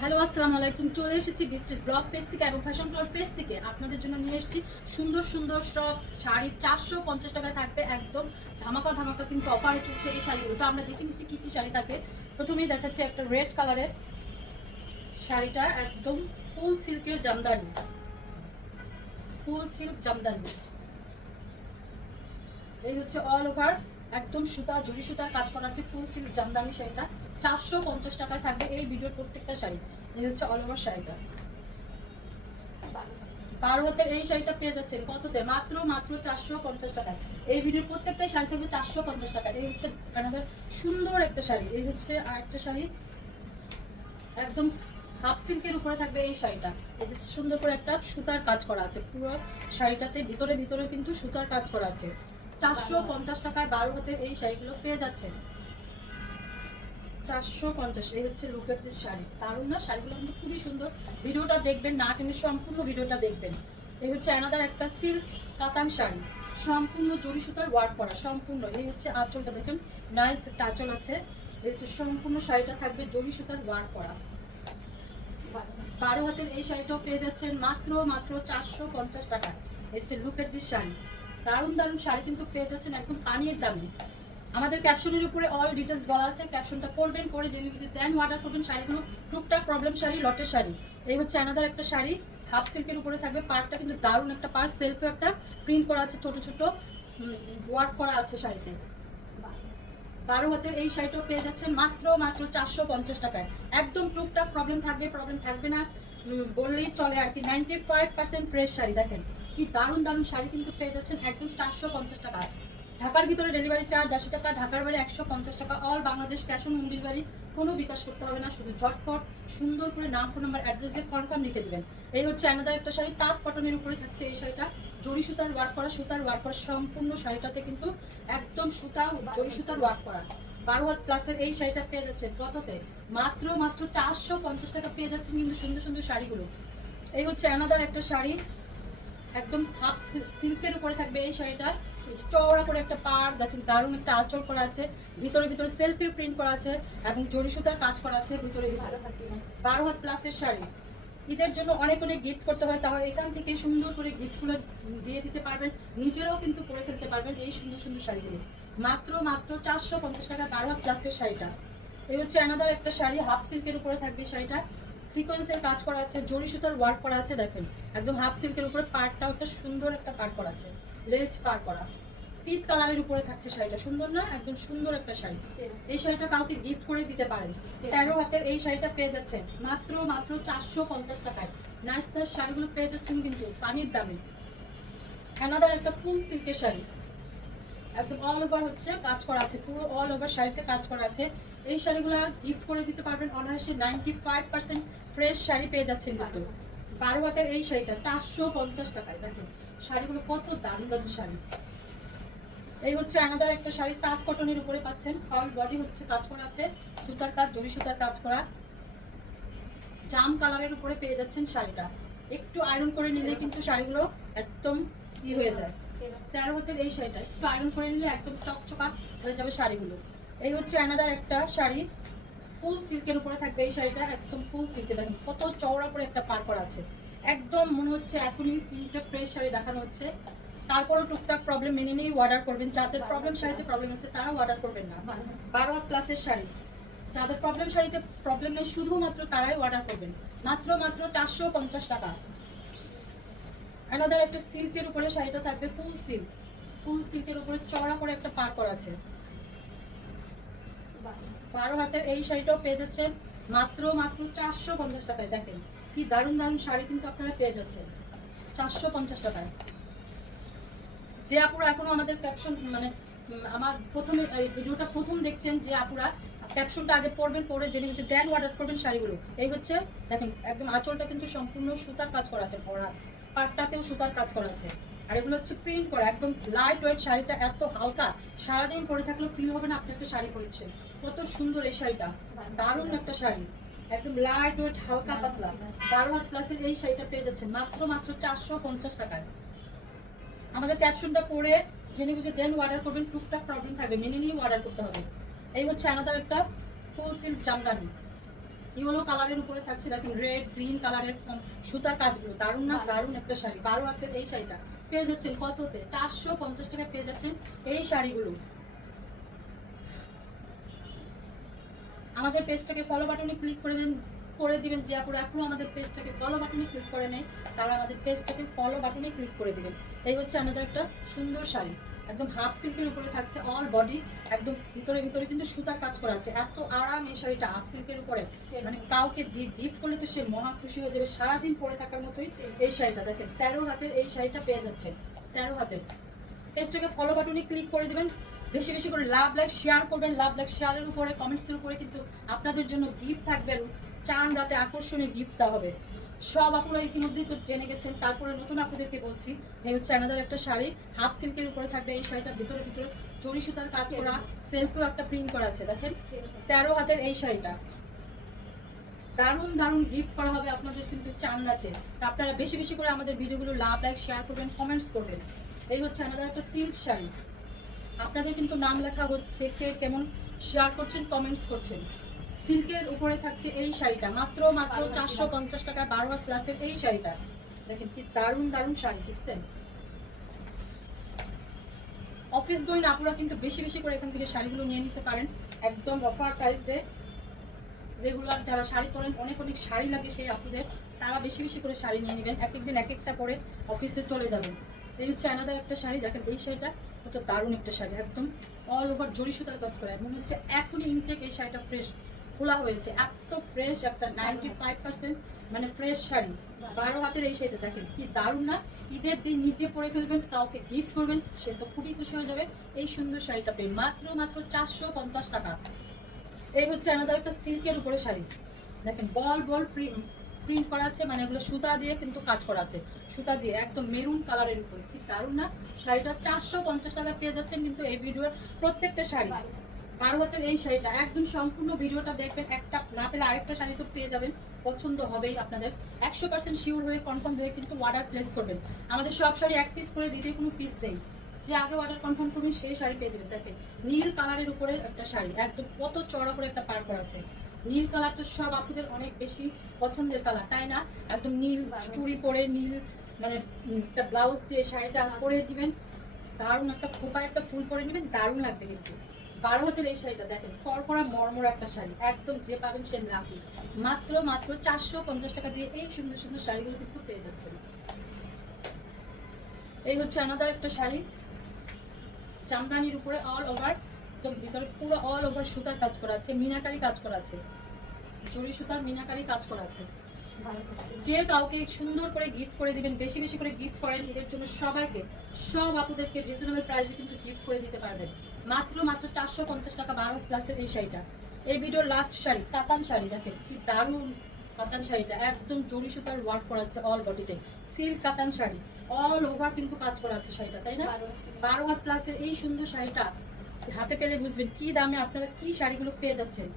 Hello, আসসালামু আলাইকুম। চলে এসেছি বিস্টিস ব্লগ পেজ থেকে এবং ফ্যাশন ক্লথ পেজ থেকে। আপনাদের জন্য নিয়ে এসেছি সুন্দর সুন্দর সব শাড়ি। চারশো পঞ্চাশ টাকায় থাকবে একদম ধামাকা ধামাকা কিন্তু অফারে চলছে এই শাড়িগুলো। তো আমরা দেখে নিচ্ছি কী কী শাড়ি থাকে। প্রথমেই দেখাচ্ছি একটা রেড কালারের শাড়িটা, একদম ফুল সিল্কের জামদানি। ফুল সিল্ক জামদানি। এই হচ্ছে অল ওভার একদম সুতা জরি সুতার কাজ করা আছে ফুল সিল্ক জামদানি শাড়িটা। চারশো পঞ্চাশ টাকায় থাকবে এই ভিডিওর প্রত্যেকটা শাড়ি। হচ্ছে অল ওভার শাড়িটা। বারো হাতের এই শাড়িটা পেয়ে যাচ্ছেন কততে? মাত্র মাত্র চারশো পঞ্চাশ টাকায়। এই ভিডিওর শাড়ি থাকবে চারশো পঞ্চাশ টাকা এই হচ্ছে সুন্দর একটা শাড়ি। এই হচ্ছে আর একটা শাড়ি। একদম হাফ সিল্কের উপরে থাকবে এই শাড়িটা। এই যে সুন্দর করে একটা সুতার কাজ করা আছে। পুরো শাড়িটাতে ভিতরে ভিতরে কিন্তু সুতার কাজ করা আছে। চারশো পঞ্চাশ টাকায় বারো হাতের এই শাড়িগুলো পেয়ে যাচ্ছেন। চারশো পঞ্চাশ, এই হচ্ছে লুকের শাড়ি। দারুণ না? শাড়িগুলো কিন্তু খুবই সুন্দর। ভিডিওটা দেখবেন, না টেনে সম্পূর্ণ ভিডিওটা দেখবেন। এই হচ্ছে অ্যানাদার একটা সিল্ক কাতান শাড়ি। সম্পূর্ণ জরি সুতার ওয়ার্ক করা, সম্পূর্ণ। এই হচ্ছে আঁচলটা দেখেন নাইস একটা আঁচল আছে। এই হচ্ছে সম্পূর্ণ শাড়িটা থাকবে জরি সুতার ওয়ার্ক করা। বারো হাতের এই শাড়িটাও পেয়ে যাচ্ছেন মাত্র মাত্র চারশো পঞ্চাশ টাকা। হচ্ছে লুকের শাড়ি। দারুণ দারুণ শাড়ি কিন্তু পেয়ে যাচ্ছেন একদম পানির দামে। আমাদের ক্যাপশনের উপরে অল ডিটেলস বলা আছে। ক্যাপশনটা পড়বেন করে জেনে বুঝে দেন অর্ডার করবেন শাড়িগুলো, টুকটাক প্রবলেম শাড়ি, লটের শাড়ি। এই হচ্ছে অ্যানাদার একটা শাড়ি। হাফ সিল্কের উপরে থাকবে। পার্টটা কিন্তু দারুণ একটা পার্ট সেলফে একটা প্রিন্ট করা আছে ছোট ছোট। ওয়ার্ক করা আছে শাড়িতে। বারো হাতের এই শাড়িটাও পেয়ে যাচ্ছেন মাত্র মাত্র চারশো পঞ্চাশ টাকায়। একদম টুকটাক প্রবলেম থাকবে প্রবলেম থাকবে না। বললেই চলে আর কি। Ninety five percent fresh sari. দেখেন, কি দারুণ দারুণ শাড়ি কিন্তু পেয়ে যাচ্ছেন একদম চারশো পঞ্চাশ টাকায়। ঢাকার ভিতরে ডেলিভারি চার্জ আশি টাকা, ঢাকার বাইরে একশো পঞ্চাশ টাকা all Bangladesh cash on home delivery কোনো বিকাশ করতে হবে না, শুধু ঝটপট, সুন্দর করে নাম ফোন নাম্বার অ্যাড্রেস দিয়ে কনফার্ম লিখে দেবেন। এই হচ্ছে অ্যানাদার একটা শাড়ি, তাঁত কটনের উপরে থাকছে এই শাড়িটা। জরি সুতার ওয়ার্ক করা, সুতার ওয়ার্ক করা, সম্পূর্ণ শাড়িটাতে কিন্তু একদম সুতা জরি সুতার ওয়ার্ক করা। বারো হাত প্লাসের এই শাড়িটা পেয়ে যাচ্ছে কততে মাত্র মাত্র চারশো পঞ্চাশ টাকা পেয়ে যাচ্ছেন কিন্তু সুন্দর সুন্দর শাড়িগুলো। এই হচ্ছে অ্যানাদার একটা শাড়ি, একদম হাফ সিল্কের উপরে থাকবে এই শাড়িটা। চওড়া করে একটা পাড়, দেখেন দারুণ একটা আঁচল করা আছে। ভিতরে ভিতরে সেলফি প্রিন্ট করা আছে এবং জরি সুতার কাজ করা আছে ভিতরে ভিতরে। বারো হাত প্লাসের শাড়ি। ঈদের জন্য অনেক অনেক গিফট করতে হয়, তাহলে এখান থেকে সুন্দর করে গিফটগুলো দিয়ে দিতে পারবেন, নিজেরাও কিন্তু পরে ফেলতে পারবেন এই সুন্দর সুন্দর শাড়িগুলো। মাত্র মাত্র চারশো পঞ্চাশ টাকা বারো হাত প্লাসের শাড়িটা। এই হচ্ছে অ্যানাদার একটা শাড়ি হাফ সিল্কের উপরে থাকবে শাড়িটা। সিকোয়েন্সের কাজ করা আছে, জরি সুতার ওয়ার্ক করা আছে, দেখেন। একদম হাফ সিল্কের উপরে পার্টটাও একটা সুন্দর একটা পার্ট করা আছে। লেজ পার করা। পিত কালারের উপরে থাকছে শাড়িটা। সুন্দর না? একদম সুন্দর একটা শাড়ি। এই শাড়িটা কাউকে গিফট করে দিতে পারেন। তেরো হাতের এই শাড়িটা পেয়ে যাচ্ছেন। মাত্র মাত্র চারশো পঞ্চাশ টাকায়। নাইস নাইস শাড়িগুলো পেয়ে যাচ্ছেন কিন্তু পানির দামে। অ্যানাদার একটা ফুল সিল্কের শাড়ি। একদম অল ওভার হচ্ছে, কাজ করা আছে। পুরো অল ওভার শাড়িতে কাজ করা আছে। এই শাড়িগুলো গিফট করে দিতে পারবেন অনায়াসে ninety five percent fresh sari পেয়ে যাচ্ছেন কিন্তু। বারো হাতের এই শাড়িটা চারশো পঞ্চাশ টাকায়, দেখেন। শাড়িগুলো কত দারুণ দারুণ শাড়ি। এই হচ্ছে আনাদার একটা শাড়ি, তাঁত কটনের উপরে পাচ্ছেন। অল বডি হচ্ছে কাজ করা আছে, সুতার কাজ, জরি সুতার কাজ করা। জাম কালারের উপরে পেয়ে যাচ্ছেন শাড়িটা। একটু আয়রন করে নিলে কিন্তু শাড়িগুলো একদম ই হয়ে যায়। তেরো হাতের এই শাড়িটা, একটু আয়রন করে নিলে একদম চকচকা হয়ে যাবে শাড়িগুলো। এই হচ্ছে আনাদার একটা শাড়ি। ফুল সিল্কের উপরে থাকবে এই শাড়িটা, একদম ফুল সিল্কে দেখেন, কত চওড়া করে একটা পার করা আছে। একদম মনে হচ্ছে এখনই একটা ফ্রেশ শাড়ি দেখানো হচ্ছে। তারপরও টুকটাক প্রবলেম মেনে নিয়ে অর্ডার করবেন। যাদের প্রবলেম শাড়িতে প্রবলেম আছে তারা অর্ডার করবেন না। বারো হাত প্লাসের শাড়ি। যাদের প্রবলেম শাড়িতে প্রবলেম নেই, শুধুমাত্র তারাই অর্ডার করবেন। মাত্র মাত্র চারশো পঞ্চাশ টাকা। অ্যানাদার একটা সিল্কের উপরে শাড়িটা থাকবে ফুল সিল্ক ফুল সিল্কের উপরে চড়া করে একটা পার করা আছে। বারো হাতের এই শাড়িটাও পেয়ে যাচ্ছেন। মাত্র মাত্র চারশো পঞ্চাশ টাকায়। দেখেন, কি দারুণ দারুণ শাড়ি কিন্তু আপনারা পেয়ে যাচ্ছেন। চারশো পঞ্চাশ টাকায়। যে আপুরা এখনও আমাদের ক্যাপশন মানে আমার প্রথমে ভিডিওটা প্রথম দেখছেন যে আপুরা ক্যাপশনটা আগে পড়বেন পরে জেনে বুঝে দেন অর্ডার করবেন শাড়িগুলো। এই হচ্ছে, দেখেন, একদম আঁচলটা কিন্তু সম্পূর্ণ সুতার কাজ করা আছে পরা পাটটাতেও সুতার কাজ করা আছে। আর এগুলো হচ্ছে প্রিন্ট করা, একদম লাইট ওয়েট শাড়িটা এত হালকা, সারাদিন পরে থাকলেও ফিল হবে না আপনি একটা শাড়ি পরেছেন। কত সুন্দর এই শাড়িটা, দারুণ একটা শাড়ি। একদম লাইট ওয়েট হালকা পাতলা। হাত প্লাসের এই শাড়িটা পেয়ে যাচ্ছেন, মাত্র মাত্র চারশো পঞ্চাশ টাকায়। আমাদের ক্যাপশনটা পড়ে, জেনে বুঝে দেন অর্ডার করবেন, টুকটাক প্রবলেম থাকবে, মেনে নিয়ে অর্ডার করতে হবে। এই হচ্ছে আনাদার একটা ফুল সিল্ক জামদানি। ইয়েলো কালারের উপরে থাকছে, দেখেন রেড গ্রিন কালারের সুতার কাজগুলো, দারুণ না? দারুণ একটা শাড়ি, বারো হাতের এই শাড়িটা। পেয়ে যাচ্ছেন কততে? চারশো পঞ্চাশ টাকায় পেয়ে যাচ্ছেন এই শাড়িগুলো। আমাদের পেজটাকে ফলো বাটনে ক্লিক করে দেন, করে দিবেন, যে আপুরা এখনও আমাদের পেজটাকে ফলো বাটনে ক্লিক করে নেয়, তারা আমাদের পেজটাকে ফলো বাটনে ক্লিক করে দিবেন। এই হচ্ছে আমাদের একটা সুন্দর শাড়ি। একদম হাফ সিল্কের উপরে থাকছে অল বডি একদম ভিতরে ভিতরে কিন্তু সুতার কাজ করা আছে। এত আরাম এই শাড়িটা হাফ সিল্কের উপরে। মানে কাউকে গিফট করলে তো সে মহা খুশি হয়ে যাবে। সারাদিন পরে থাকার মতোই এই শাড়িটা। দেখেন, তেরো হাতের এই শাড়িটা পেয়ে যাচ্ছে। তেরো হাতের। পেজটাকে ফলো বাটনে ক্লিক করে দিবেন। বেশি বেশি করে লাভ লাইক শেয়ার করবেন। লাভ লাইক শেয়ারের উপরে কমেন্টসের উপরে কিন্তু আপনাদের জন্য গিফট থাকবে। চান রাতে আকর্ষণীয় গিফট দেওয়া হবে। সব আপনারা ইতিমধ্যেই তো জেনে গেছেন। তারপরে নতুন আপনাদেরকে বলছি, এই হচ্ছে আমাদের একটা শাড়ি। হাফ সিল্কের উপরে থাকবে এই শাড়িটার ভিতরে ভিতরে চড়ি সুতার কাজ করা সেলফেও একটা প্রিন্ট করা আছে, দেখেন। তেরো হাতের এই শাড়িটা। দারুণ দারুণ গিফট করা হবে আপনাদের কিন্তু চান রাতে আপনারা বেশি বেশি করে আমাদের ভিডিওগুলো লাভ লাইক শেয়ার করবেন কমেন্টস করবেন। এই হচ্ছে আমাদের একটা সিল্ক শাড়ি। আপনাদের কিন্তু নাম লেখা হচ্ছে কে কেমন। শেয়ার করছেন কমেন্টস করছেন। সিল্কের উপরে থাকছে এই শাড়িটা। মাত্র মাত্র চারশো পঞ্চাশ টাকা বারো হাত ক্লাসের এই শাড়িটা। দেখেন কি দারুণ দারুণ শাড়ি, দেখছেন? অফিস গোয়িং আপুরা কিন্তু বেশি বেশি করে এখান থেকে শাড়িগুলো নিয়ে নিতে পারেন। একদম অফার প্রাইসে রেগুলার যারা শাড়ি পরেন, অনেক অনেক শাড়ি লাগে সেই আপুদের। তারা বেশি বেশি করে শাড়ি নিয়ে নেবেন। এক একদিন এক একটা করে অফিসে চলে যাবেন। এই হচ্ছে আনাদার একটা শাড়ি। দেখেন এই শাড়িটা কত দারুণ একটা শাড়ি, একদম অল ওভার জরি সুতার কাজ করা। মনে হচ্ছে এখনই ইনটেক এই শাড়িটা ফ্রেশ খোলা হয়েছে। এত ফ্রেশ একটা নাইনটি ফাইভ পার্সেন্ট মানে ফ্রেশ শাড়ি। বারো হাতের এই শাড়িটা দেখেন, কি দারুণ না? ঈদের দিন নিজে পরে ফেলবেন, কাউকে গিফট করবেন, সে তো খুবই খুশি হয়ে যাবে। এই সুন্দর শাড়িটা পেয়ে মাত্র মাত্র চারশো পঞ্চাশ টাকা। এই হচ্ছে আমাদের একটা সিল্কের উপরে শাড়ি। দেখেন, বল বল প্রিন্ট করা আছে মানে এগুলো সুতা দিয়ে কিন্তু কাজ করা আছে। সুতা দিয়ে, একদম মেরুন কালারের উপরে। কি দারুণ না? শাড়িটা চারশো পঞ্চাশ টাকা পেয়ে যাচ্ছেন কিন্তু এই ভিডিওর প্রত্যেকটা শাড়ি। বারো হাতের এই শাড়িটা, একদম সম্পূর্ণ ভিডিওটা দেখবেন, একটা না পেলে আরেকটা শাড়ি তো পেয়ে যাবেন, পছন্দ হবেই আপনাদের। একশো পার্সেন্ট শিওর হয়ে কনফার্ম হয়ে কিন্তু অর্ডার প্লেস করবেন। আমাদের সব শাড়ি এক পিস করে দিতে কোনো পিস নেই। যে আগে অর্ডার কনফার্ম করবেন, সেই শাড়ি পেয়ে যাবেন। দেখেন, নীল কালারের উপরে একটা শাড়ি, একদম কত চড়া করে একটা পার করা আছে। নীল কালার তো সব আপনাদের অনেক বেশি পছন্দের কালার, তাই না? একদম নীল চুড়ি পরে, নীল মানে একটা ব্লাউজ দিয়ে শাড়িটা পরে দিবেন। দারুণ একটা খোপা, একটা ফুল পরে নেবেন দারুণ লাগবে কিন্তু। বারো হাতের এই শাড়িটা দেখেন একটা শাড়ি, একদম যে পাবেন সে মাত্র মাত্র চারশো পঞ্চাশ টাকা দিয়ে এই সুন্দর সুন্দর শাড়িগুলো কিন্তু পেয়ে যাচ্ছেন। এই হচ্ছে আনাদার একটা শাড়ি জামদানির উপরে অল ওভার একদম ভিতরে পুরো অল ওভার সুতার কাজ করা আছে, মিনাকারি কাজ করা আছে। জরি সুতার মিনাকারি কাজ করা আছে। যে কাউকে সুন্দর করে গিফট করে দিবেন, বেশি বেশি করে গিফট করেন, এদের জন্য সবাইকে, সব আপুদেরকে রিজনেবল প্রাইসে কিন্তু গিফট করে দিতে পারবেন। মাত্র মাত্র চারশো পঞ্চাশ টাকা বারো ক্লাসের এই শাড়িটা। এই ভিডিওর লাস্ট শাড়ি কাতান শাড়ি দেখেন কি দারুণ কাতান শাড়িটা। একদম জরি সুতার ওয়ার্ক করা আছে অল বডিতে সিল্ক কাতান শাড়ি অল ওভার কিন্তু কাজ করা আছে শাড়িটা তাই না? বারো হাত প্লাসের এই সুন্দর শাড়িটা হাতে পেলে বুঝবেন কি দামে আপনারা কি শাড়িগুলো পেয়ে যাচ্ছেন।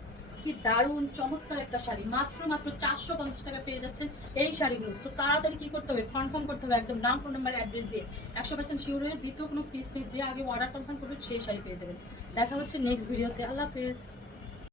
কি দারুণ, চমৎকার একটা শাড়ি। মাত্র মাত্র চারশো পঞ্চাশ টাকা পেয়ে যাচ্ছেন এই শাড়িগুলো। তো তাড়াতাড়ি কি করতে হবে? কনফার্ম করতে হবে একদম নাম ফোন নাম্বার অ্যাড্রেস দিয়ে। একশো পার্সেন্ট শিওর হয়ে দ্বিতীয় কোনো পিস নেই, যে আগে অর্ডার কনফার্ম করবে সেই শাড়ি পেয়ে যাবেন। দেখা হচ্ছে নেক্সট ভিডিওতে আল্লাহ হাফেজ।